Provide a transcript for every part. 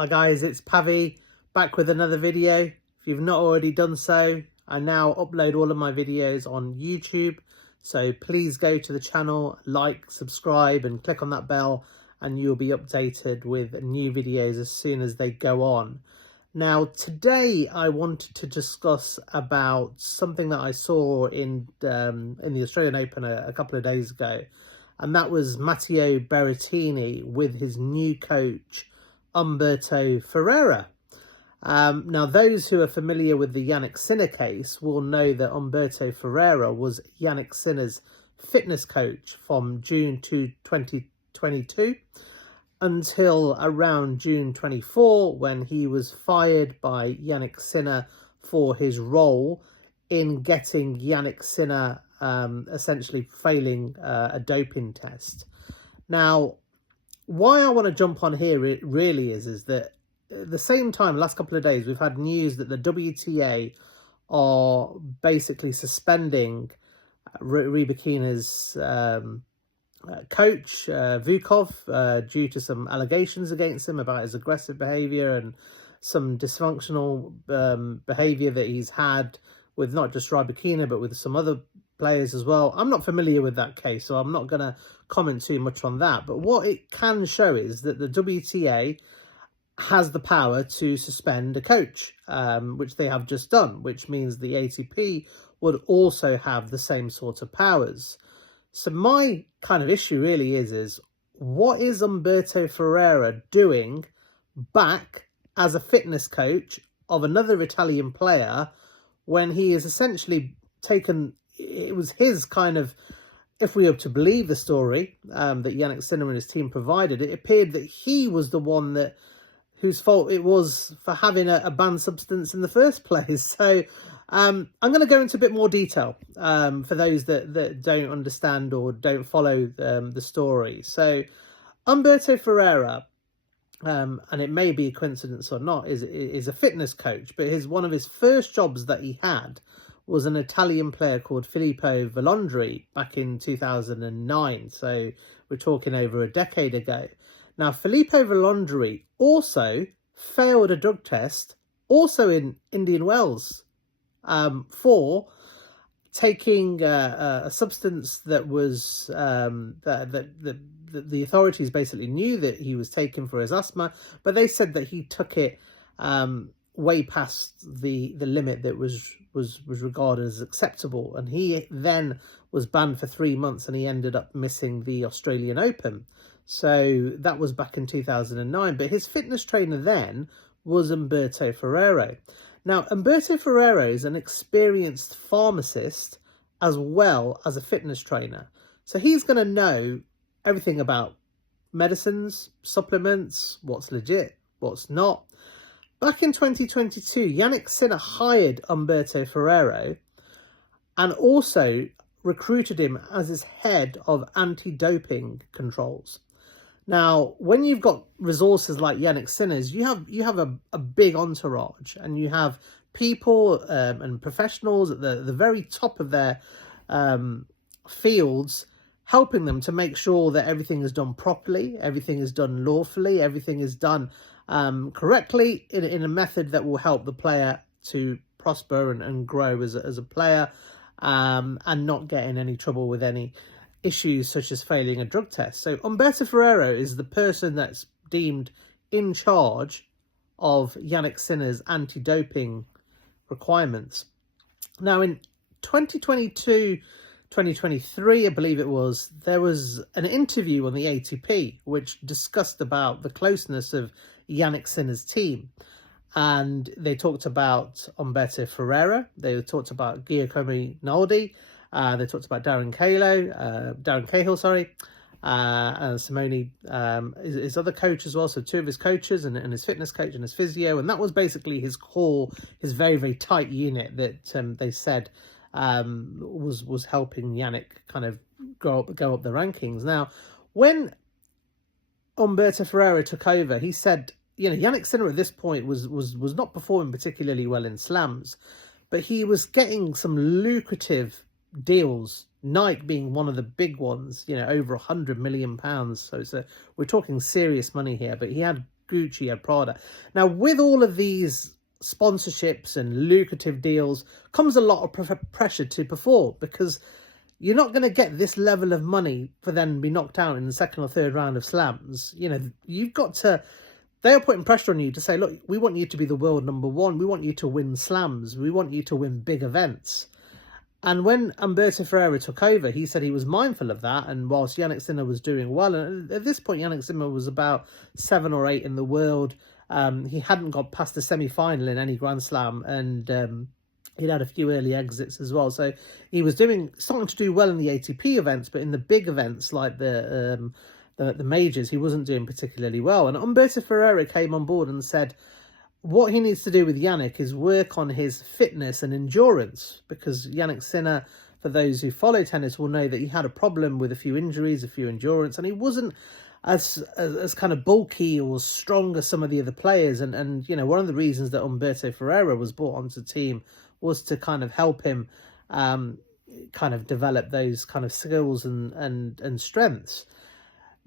Hi guys, it's Pavi back with another video. If you've not already done so, I now upload all of my videos on YouTube. So please go to the channel, like, subscribe and click on that bell and you'll be updated with new videos as soon as they go on. Now today I wanted to discuss about something that I saw in the Australian Open a couple of days ago, and that was Matteo Berrettini with his new coach Umberto Ferrera. Now those who are familiar with the Jannik Sinner case will know that Umberto Ferrera was Jannik Sinner's fitness coach from June 2022 until around June 24, when he was fired by Jannik Sinner for his role in getting Jannik Sinner essentially failing a doping test. Now, why I want to jump on here really is that at the same time, last couple of days, we've had news that the WTA are basically suspending Rybakina's coach, Vukov, due to some allegations against him about his aggressive behaviour and some dysfunctional behaviour that he's had with not just Rybakina, but with some other players as well. I'm not familiar with that case, so I'm not going to comment too much on that. But what it can show is that the WTA has the power to suspend a coach, which they have just done, which means the ATP would also have the same sort of powers. So my kind of issue really is what is Umberto Ferrera doing back as a fitness coach of another Italian player when he is essentially taken, it was his kind of, if we are to believe the story that Jannik Sinner and his team provided, it appeared that he was the one whose fault it was for having a banned substance in the first place. So I'm going to go into a bit more detail for those that don't understand or don't follow the story. So Umberto Ferrera, and it may be a coincidence or not, is a fitness coach, but one of his first jobs that he had was an Italian player called Filippo Volondri back in 2009. So we're talking over a decade ago. Now, Filippo Volondri also failed a drug test, also in Indian Wells, for taking a substance that was that the authorities basically knew that he was taking for his asthma, but they said that he took it way past the limit that was regarded as acceptable, and he then was banned for 3 months and he ended up missing the Australian Open. So that was back in 2009, but his fitness trainer then was Umberto Ferrera. Now, Umberto Ferrera is an experienced pharmacist as well as a fitness trainer. So he's going to know everything about medicines, supplements, what's legit, what's not. Back in 2022, Jannik Sinner hired Umberto Ferrera and also recruited him as his head of anti-doping controls. Now, when you've got resources like Jannik Sinner's, you have a big entourage, and you have people and professionals at the very top of their fields, helping them to make sure that everything is done properly, everything is done lawfully, everything is done correctly in a method that will help the player to prosper and grow as a player, and not get in any trouble with any issues such as failing a drug test. So Umberto Ferrera is the person that's deemed in charge of Jannik Sinner's anti-doping requirements. Now in 2022-2023, I believe it was, there was an interview on the ATP which discussed about the closeness of Jannik Sinner's team. And they talked about Umberto Ferrera, they talked about Giacomo Naldi, they talked about Darren Cahill, and Simone, his other coach as well. So two of his coaches and his fitness coach and his physio. And that was basically his core, his very, very tight unit that they said was helping Jannik kind of go up the rankings. Now, when Umberto Ferrera took over, he said, you know, Jannik Sinner at this point was not performing particularly well in slams, but he was getting some lucrative deals, Nike being one of the big ones, you know, over £100 million. So we're talking serious money here, but he had Gucci, he had Prada. Now, with all of these sponsorships and lucrative deals comes a lot of pressure to perform, because you're not going to get this level of money for then to be knocked out in the second or third round of slams. You know, you've got to, they are putting pressure on you to say, look, we want you to be the world #1. We want you to win slams. We want you to win big events. And when Umberto Ferrera took over, he said he was mindful of that. And whilst Jannik Sinner was doing well, and at this point, Jannik Sinner was about 7 or 8 in the world. He hadn't got past the semi-final in any Grand Slam, and he'd had a few early exits as well. So he was starting to do well in the ATP events, but in the big events like the majors, he wasn't doing particularly well. And Umberto Ferrera came on board and said what he needs to do with Jannik is work on his fitness and endurance, because Jannik Sinner, for those who follow tennis, will know that he had a problem with a few injuries, a few endurance, and he wasn't as kind of bulky or strong as some of the other players. And you know, one of the reasons that Umberto Ferrera was brought onto the team was to kind of help him kind of develop those kind of skills and strengths.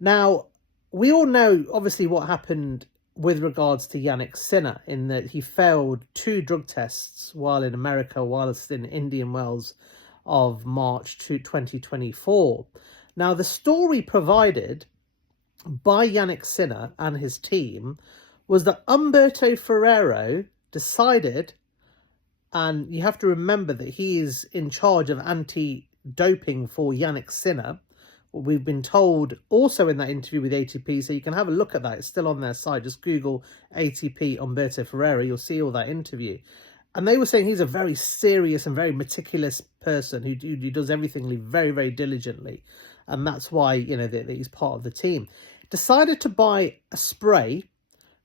Now, we all know, obviously, what happened with regards to Jannik Sinner, in that he failed 2 drug tests while in America, whilst in Indian Wells of March 2024. Now, the story provided by Jannik Sinner and his team was that Umberto Ferrera decided, and you have to remember that he is in charge of anti-doping for Jannik Sinner. We've been told also in that interview with ATP, so you can have a look at that. It's still on their site. Just Google ATP Umberto Ferrera. You'll see all that interview. And they were saying he's a very serious and very meticulous person who does everything very, very diligently. And that's why, you know, that he's part of the team. Decided to buy a spray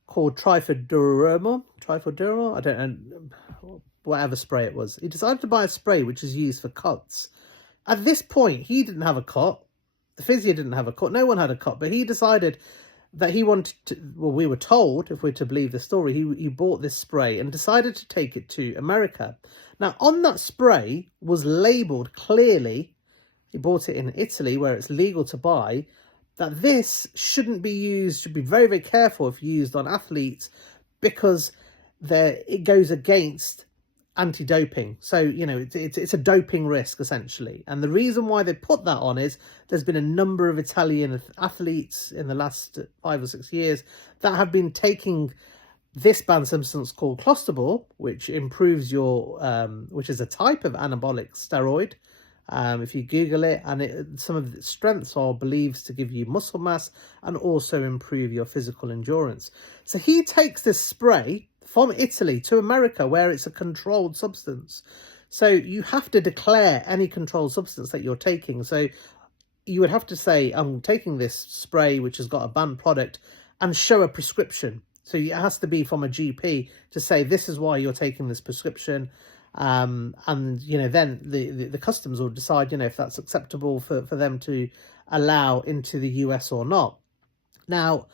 called Trifoderma. I don't know, whatever spray it was. He decided to buy a spray which is used for cuts. At this point, he didn't have a cut. The physio didn't have a cut. No one had a cut. But he decided that he wanted to, well, we were told, if we're to believe the story, he bought this spray and decided to take it to America. Now, on that spray was labelled clearly, he bought it in Italy where it's legal to buy, that this shouldn't be used, should be very, very careful if used on athletes, because it goes against anti-doping. So, you know, it's a doping risk, essentially. And the reason why they put that on is there's been a number of Italian athletes in the last 5 or 6 years that have been taking this banned substance called clostebol, which improves your, which is a type of anabolic steroid. If you Google it, and some of its strengths are believed to give you muscle mass and also improve your physical endurance. So he takes this spray from Italy to America, where it's a controlled substance. So you have to declare any controlled substance that you're taking. So you would have to say, I'm taking this spray, which has got a banned product, and show a prescription. So it has to be from a GP to say, this is why you're taking this prescription. And, you know, then the customs will decide, you know, if that's acceptable for them to allow into the US or not. Now,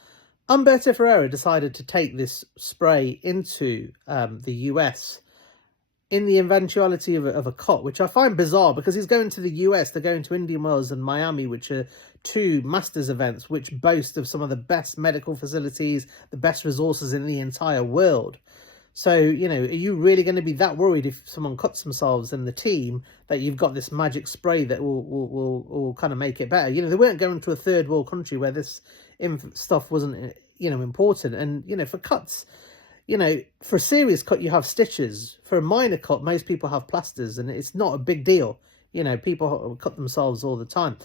Umberto Ferrera decided to take this spray into the US in the eventuality of a cut, which I find bizarre, because he's going to the US, they're going to Indian Wells and Miami, which are 2 Masters events which boast of some of the best medical facilities, the best resources in the entire world. So, you know, are you really going to be that worried if someone cuts themselves in the team that you've got this magic spray that will kind of make it better? You know, they weren't going to a third world country where this stuff wasn't, you know, important. And, you know, for cuts, you know, for a serious cut, you have stitches. For a minor cut, most people have plasters, and it's not a big deal. You know, people cut themselves all the time.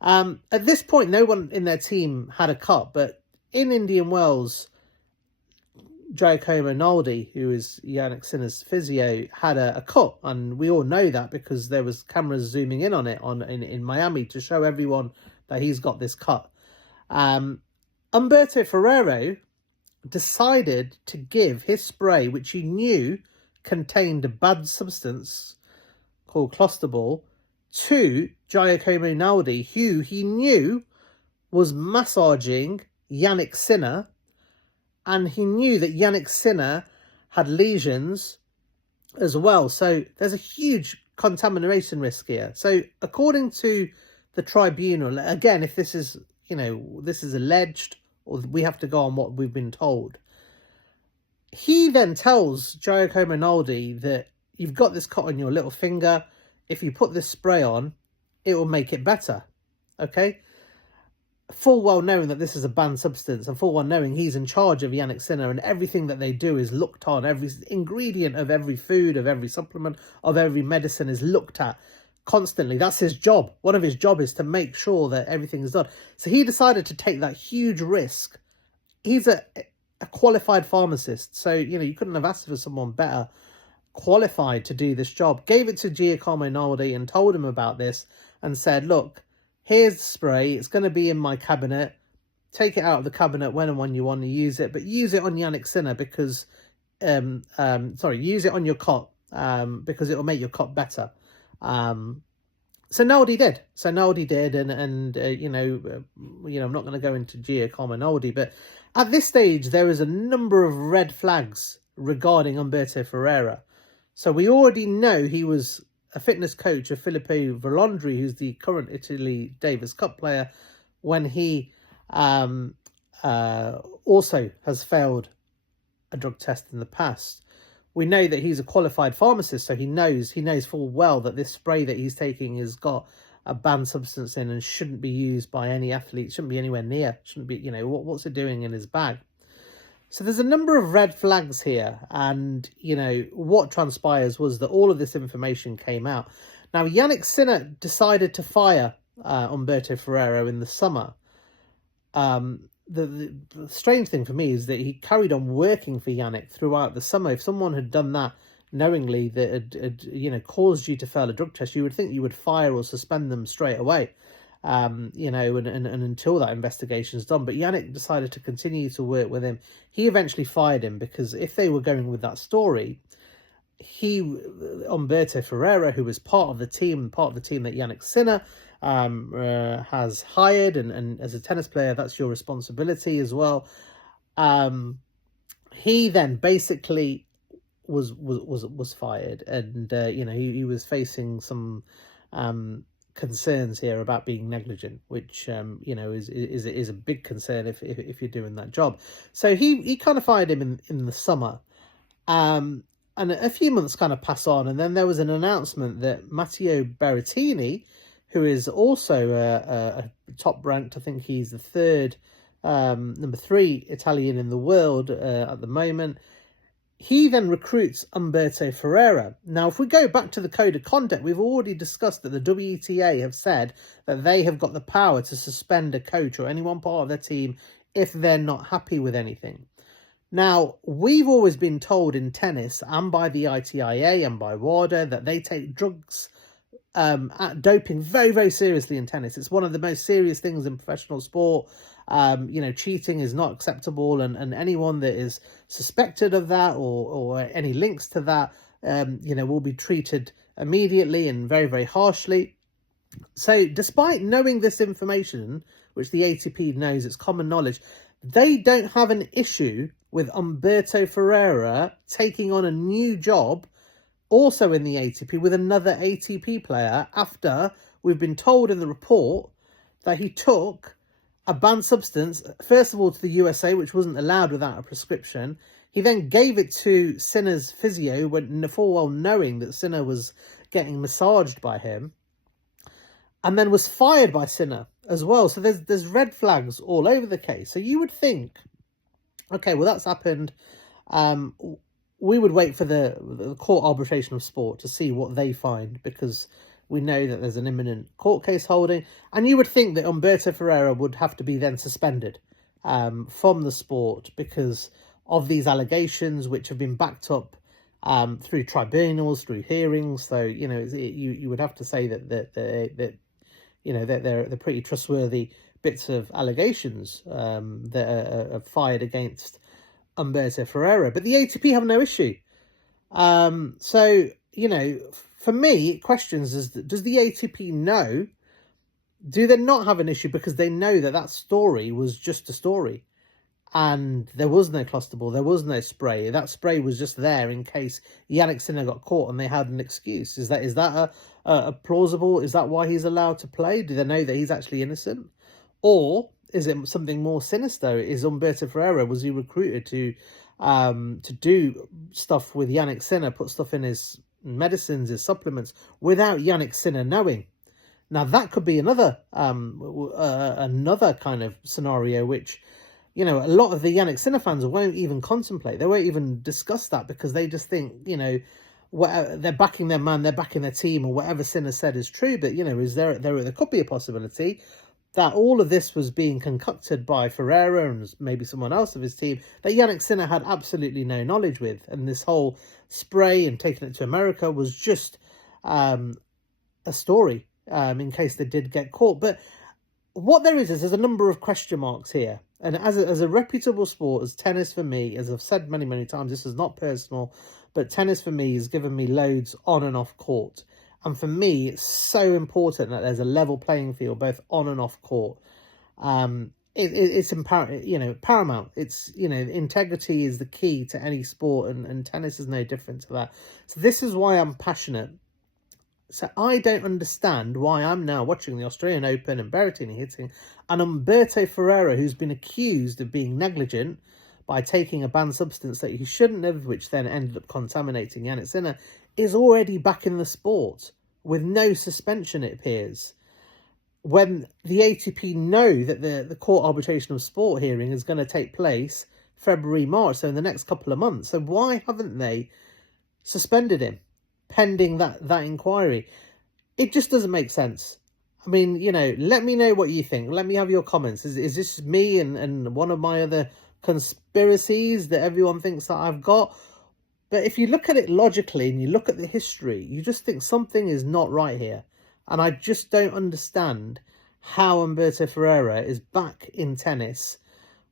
At this point, no one in their team had a cut, but in Indian Wells, Giacomo Naldi, who is Jannik Sinner's physio, had a cut, and we all know that because there was cameras zooming in on it in Miami to show everyone that he's got this cut. Umberto Ferrera decided to give his spray, which he knew contained a bad substance called clostebol, to Giacomo Naldi, who he knew was massaging Jannik Sinner, and he knew that Jannik Sinner had lesions as well. So there's a huge contamination risk here. So according to the tribunal, again, if this is, you know, this is alleged or we have to go on what we've been told. He then tells Giacomo Rinaldi that you've got this cut on your little finger. If you put this spray on, it will make it better. Okay? Full well knowing that this is a banned substance, and full well knowing he's in charge of Jannik Sinner, and everything that they do is looked on. Every ingredient of every food, of every supplement, of every medicine is looked at constantly. That's his job. One of his job is to make sure that everything is done. So he decided to take that huge risk. He's a qualified pharmacist, so you couldn't have asked for someone better qualified to do this job. Gave it to Giacomo Rinaldi and told him about this and said, look, here's the spray, it's going to be in my cabinet, take it out of the cabinet when and when you want to use it, but use it on Jannik Sinner because use it on your cot because it will make your cot better. So Naldi did. And I'm not going to go into Giacomo Rinaldi, but at this stage there is a number of red flags regarding Umberto Ferrera. So we already know he was a fitness coach of Filippo Volandri, who's the current Italy Davis Cup player, when he also has failed a drug test in the past. We know that he's a qualified pharmacist, so he knows full well that this spray that he's taking has got a banned substance in and shouldn't be used by any athlete, shouldn't be anywhere near, shouldn't be, what's it doing in his bag? So there's a number of red flags here, and, what transpires was that all of this information came out. Now, Jannik Sinner decided to fire Umberto Ferrera in the summer. The strange thing for me is that he carried on working for Jannik throughout the summer. If someone had done that knowingly, that had caused you to fail a drug test, you would think you would fire or suspend them straight away. And until that investigation is done. But Jannik decided to continue to work with him. He eventually fired him because if they were going with that story, Umberto Ferrera, who was part of the team that Jannik Sinner has hired, and as a tennis player, that's your responsibility as well. He then basically was fired, and he was facing some concerns here about being negligent, which is a big concern if you're doing that job. So he kind of fired him in the summer, and a few months kind of pass on, and then there was an announcement that Matteo Berrettini, who is also a top ranked, I think he's the number 3 Italian in the world at the moment. He then recruits Umberto Ferrera. Now, if we go back to the code of conduct, we've already discussed that the WTA have said that they have got the power to suspend a coach or any one part of their team if they're not happy with anything. Now, we've always been told in tennis and by the ITIA and by WADA that they take drugs, doping very, very seriously in tennis. It's one of the most serious things in professional sport. Cheating is not acceptable, and anyone that is suspected of that or any links to that, will be treated immediately and very, very harshly. So despite knowing this information, which the ATP knows, it's common knowledge, they don't have an issue with Umberto Ferrera taking on a new job also in the ATP with another ATP player after we've been told in the report that he took a banned substance, first of all to the USA, which wasn't allowed without a prescription. He then gave it to Sinner's physio, when full well knowing that Sinner was getting massaged by him, and then was fired by Sinner as well. So there's red flags all over the case. So you would think, okay, well, that's happened. We would wait for the Court Arbitration of Sport to see what they find, because we know that there's an imminent court case holding, and you would think that Umberto Ferrera would have to be then suspended from the sport because of these allegations, which have been backed up through tribunals, through hearings. So you would have to say that they're pretty trustworthy bits of allegations that are fired against Umberto Ferrera. But the ATP have no issue. For me, questions is, does the ATP know? Do they not have an issue because they know that story was just a story, and there was no clusterball, there was no spray. That spray was just there in case Jannik Sinner got caught and they had an excuse. Is that a plausible? Is that why he's allowed to play? Do they know that he's actually innocent, or is it something more sinister? Is Umberto Ferrera, was he recruited to do stuff with Jannik Sinner, put stuff in his medicines, his supplements, without Jannik Sinner knowing? Now that could be another kind of scenario, which, you know, a lot of the Jannik Sinner fans won't even contemplate. They won't even discuss that, because they just think, you know, whatever, they're backing their man, they're backing their team, or whatever Sinner said is true. But, you know, there could be a possibility that all of this was being concocted by Ferrera and maybe someone else of his team that Jannik Sinner had absolutely no knowledge with. And this whole spray and taking it to America was just a story, in case they did get caught. But what there is there's a number of question marks here. And as a reputable sport, as tennis for me, as I've said many, many times, this is not personal, but tennis for me has given me loads on and off court. And for me, it's so important that there's a level playing field, both on and off court. It's paramount. It's, you know, integrity is the key to any sport, and tennis is no different to that. So this is why I'm passionate. So I don't understand why I'm now watching the Australian Open and Berrettini hitting, and Umberto Ferrara, who's been accused of being negligent by taking a banned substance that he shouldn't have, which then ended up contaminating Jannik Sinner, is already back in the sport with no suspension, it appears, when the ATP know that the court arbitration of sport hearing is going to take place February, March, so in the next couple of months. So why haven't they suspended him pending that inquiry? It just doesn't make sense. I mean, you know, let me know what you think. Let me have your comments. Is this me and one of my other conspiracies that everyone thinks that I've got? But if you look at it logically and you look at the history, you just think something is not right here. And I just don't understand how Umberto Ferrera is back in tennis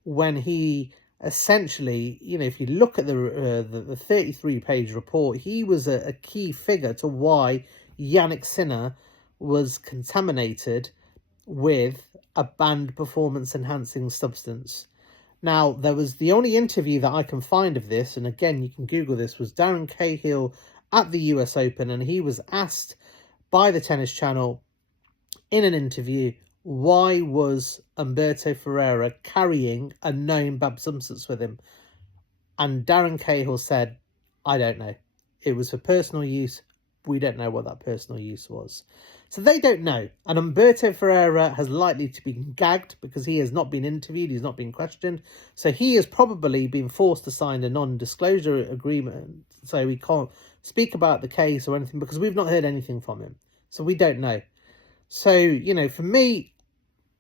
when he essentially, you know, if you look at the 33-page report, he was a key figure to why Jannik Sinner was contaminated with a banned performance-enhancing substance. Now, there was the only interview that I can find of this, and again, you can Google this, was Darren Cahill at the US Open, and he was asked by the Tennis Channel in an interview, why was Umberto Ferrera carrying a known banned substance with him? And Darren Cahill said, I don't know. It was for personal use. We don't know what that personal use was. So they don't know. And Umberto Ferrera has likely to be gagged because he has not been interviewed. He's not been questioned. So he has probably been forced to sign a non-disclosure agreement. So we can't speak about the case or anything because we've not heard anything from him. So we don't know. So, you know, for me,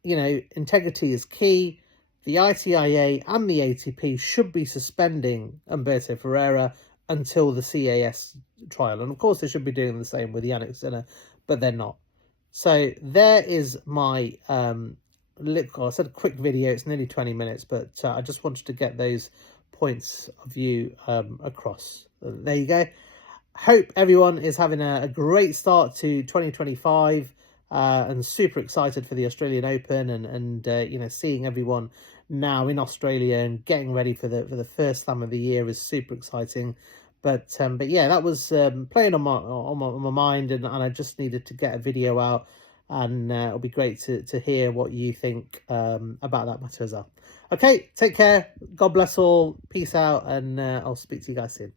you know, integrity is key. The ITIA and the ATP should be suspending Umberto Ferrera until the CAS trial. And of course, they should be doing the same with Jannik Sinner, but they're not. So there is my, I said a quick video, it's nearly 20 minutes, but I just wanted to get those points of view across. There you go. Hope everyone is having a great start to 2025 and super excited for the Australian Open and you know, seeing everyone now in Australia and getting ready for the first slam of the year is super exciting. But yeah, that was playing on my mind, and I just needed to get a video out, and it'll be great to hear what you think about that matter as well. Okay, take care. God bless all. Peace out, and I'll speak to you guys soon.